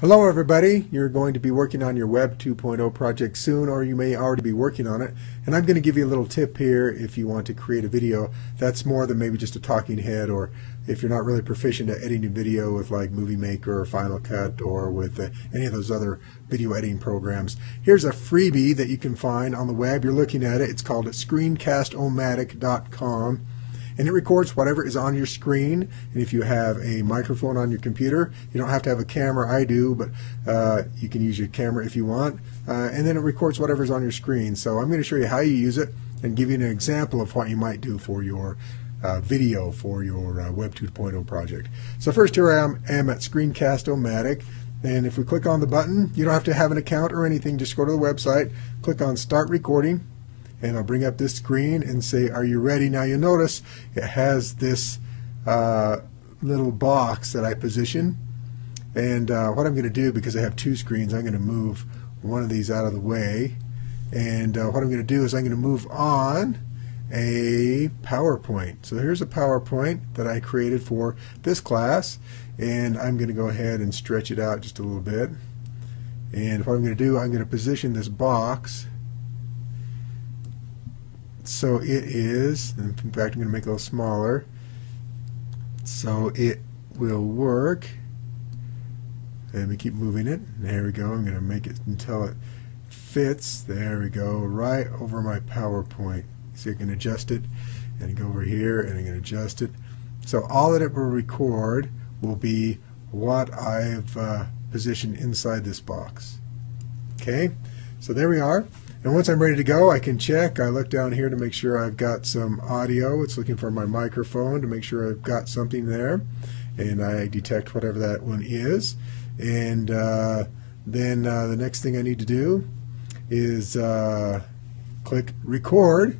Hello everybody, you're going to be working on your Web 2.0 project soon, or you may already be working on it, and I'm going to give you a little tip here if you want to create a video that's more than maybe just a talking head, or if you're not really proficient at editing video with like Movie Maker or Final Cut or with any of those other video editing programs. Here's a freebie that you can find on the web. You're looking at it. It's called Screencast-O-Matic.com. And it records whatever is on your screen. And if you have a microphone on your computer, you don't have to have a camera. I do, but you can use your camera if you want. And then it records whatever is on your screen. So I'm going to show you how you use it and give you an example of what you might do for your video for your Web 2.0 project. So first, here I am at Screencast-O-Matic. And if we click on the button, you don't have to have an account or anything. Just go to the website, click on Start Recording. And I'll bring up this screen and say, are you ready? Now you'll notice it has this little box that I position. And what I'm going to do, because I have two screens, I'm going to move one of these out of the way. And what I'm going to do is I'm going to move on a PowerPoint. So here's a PowerPoint that I created for this class. And I'm going to go ahead and stretch it out just a little bit. And what I'm going to do, I'm going to position this box so it is, in fact I'm going to make it a little smaller so it will work. Let me keep moving it. There we go. I'm going to make it until it fits. There we go, right over my PowerPoint. So you can adjust it and go over here and I can adjust it. So all that it will record will be what I've positioned inside this box. Okay, so there we are. And once I'm ready to go, I can check. I look down here to make sure I've got some audio. It's looking for my microphone to make sure I've got something there. And I detect whatever that one is. And then the next thing I need to do is click record.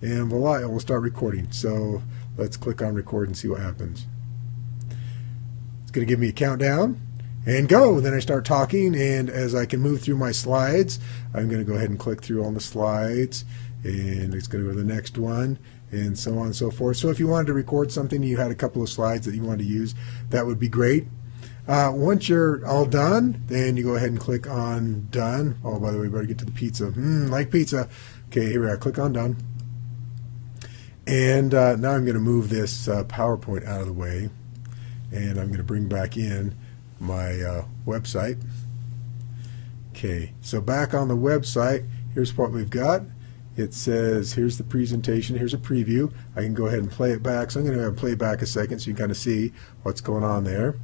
And voila, it will start recording. So let's click on record and see what happens. It's going to give me a countdown. And go. Then I start talking, and as I can move through my slides, I'm going to go ahead and click through all the slides, and it's going to go to the next one, and so on and so forth. So if you wanted to record something and you had a couple of slides that you wanted to use, that would be great. Once you're all done, then you go ahead and click on done. Oh, by the way, better get to the pizza. Like pizza. Okay, here we are. Click on done. And now I'm going to move this PowerPoint out of the way, and I'm going to bring back in my website. Okay, so back on the website, here's what we've got. It says here's the presentation, here's a preview. I can go ahead and play it back. So I'm going to play it back a second so you can kind of see what's going on there.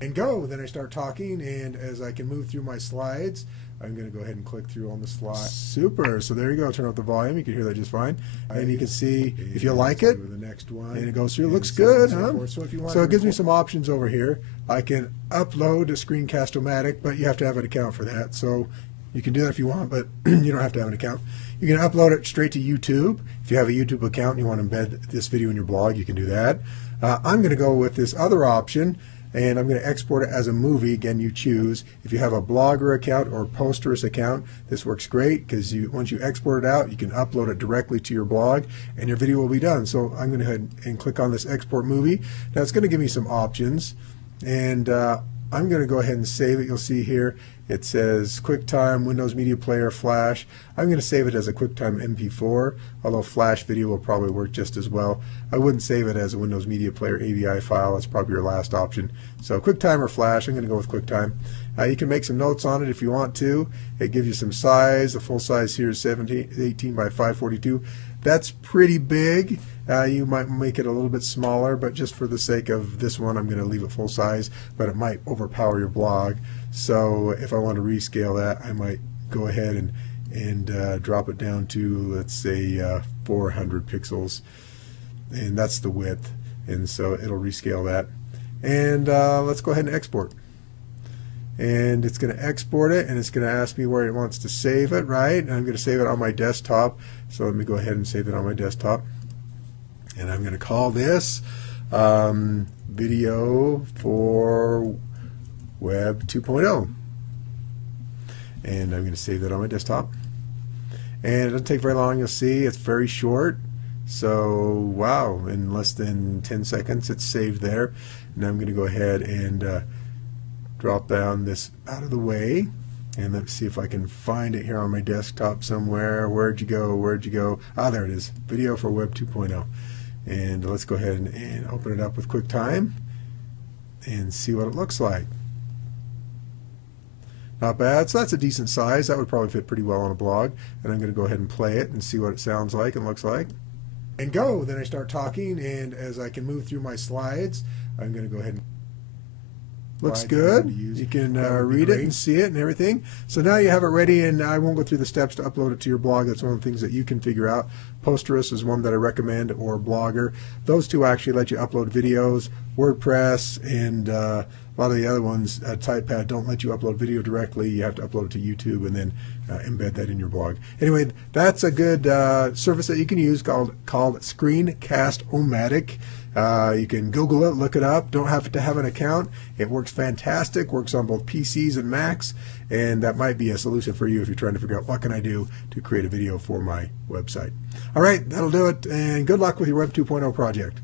And go. Then I start talking, and as I can move through my slides, I'm going to go ahead and click through on the slide. Super. So there you go. Turn up the volume. You can hear that just fine. And you can see if you like it. The next one. And it goes through. It looks good, huh? So it gives me some options over here. I can upload a Screencast-O-Matic, but you have to have an account for that. So you can do that if you want, but you don't have to have an account. You can upload it straight to YouTube. If you have a YouTube account and you want to embed this video in your blog, you can do that. I'm going to go with this other option. And I'm going to export it as a movie. Again, you choose. If you have a Blogger account or Posterous account, this works great because once you export it out, you can upload it directly to your blog and your video will be done. So I'm going to go ahead and click on this Export Movie. Now it's going to give me some options. And I'm going to go ahead and save it. You'll see here it says QuickTime, Windows Media Player, Flash. I'm going to save it as a QuickTime MP4, although Flash video will probably work just as well. I wouldn't save it as a Windows Media Player AVI file. That's probably your last option. So QuickTime or Flash, I'm going to go with QuickTime. You can make some notes on it if you want to. It gives you some size. The full size here is 18 by 542. That's pretty big. You might make it a little bit smaller, but just for the sake of this one, I'm going to leave it full size, but it might overpower your blog. So if I want to rescale that, I might go ahead and drop it down to, let's say, 400 pixels. And that's the width. And so it'll rescale that. And let's go ahead and export. And it's going to export it, and it's going to ask me where it wants to save it, right? And I'm going to save it on my desktop. So let me go ahead and save it on my desktop. And I'm going to call this Video for Web 2.0. And I'm going to save that on my desktop. And it doesn't take very long. You'll see it's very short. So wow, in less than 10 seconds it's saved there. Now I'm going to go ahead and drop down this out of the way, and let's see if I can find it here on my desktop somewhere. Where'd you go? Where'd you go? Ah, there it is. Video for Web 2.0. And let's go ahead and open it up with QuickTime and see what it looks like. Not bad. So that's a decent size. That would probably fit pretty well on a blog. And I'm going to go ahead and play it and see what it sounds like and looks like. And go. Then I start talking, and as I can move through my slides, I'm going to go ahead and looks good. You can read it and see it and everything. So now you have it ready, and I won't go through the steps to upload it to your blog. That's one of the things that you can figure out. Posterous is one that I recommend, or Blogger. Those two actually let you upload videos. WordPress and a lot of the other ones, TypePad, don't let you upload video directly. You have to upload it to YouTube and then embed that in your blog. Anyway, that's a good service that you can use called Screencast-O-Matic. You can Google it, look it up. Don't have to have an account. It works fantastic, works on both PCs and Macs, and that might be a solution for you if you're trying to figure out what can I do to create a video for my website. All right, that'll do it, and good luck with your Web 2.0 project.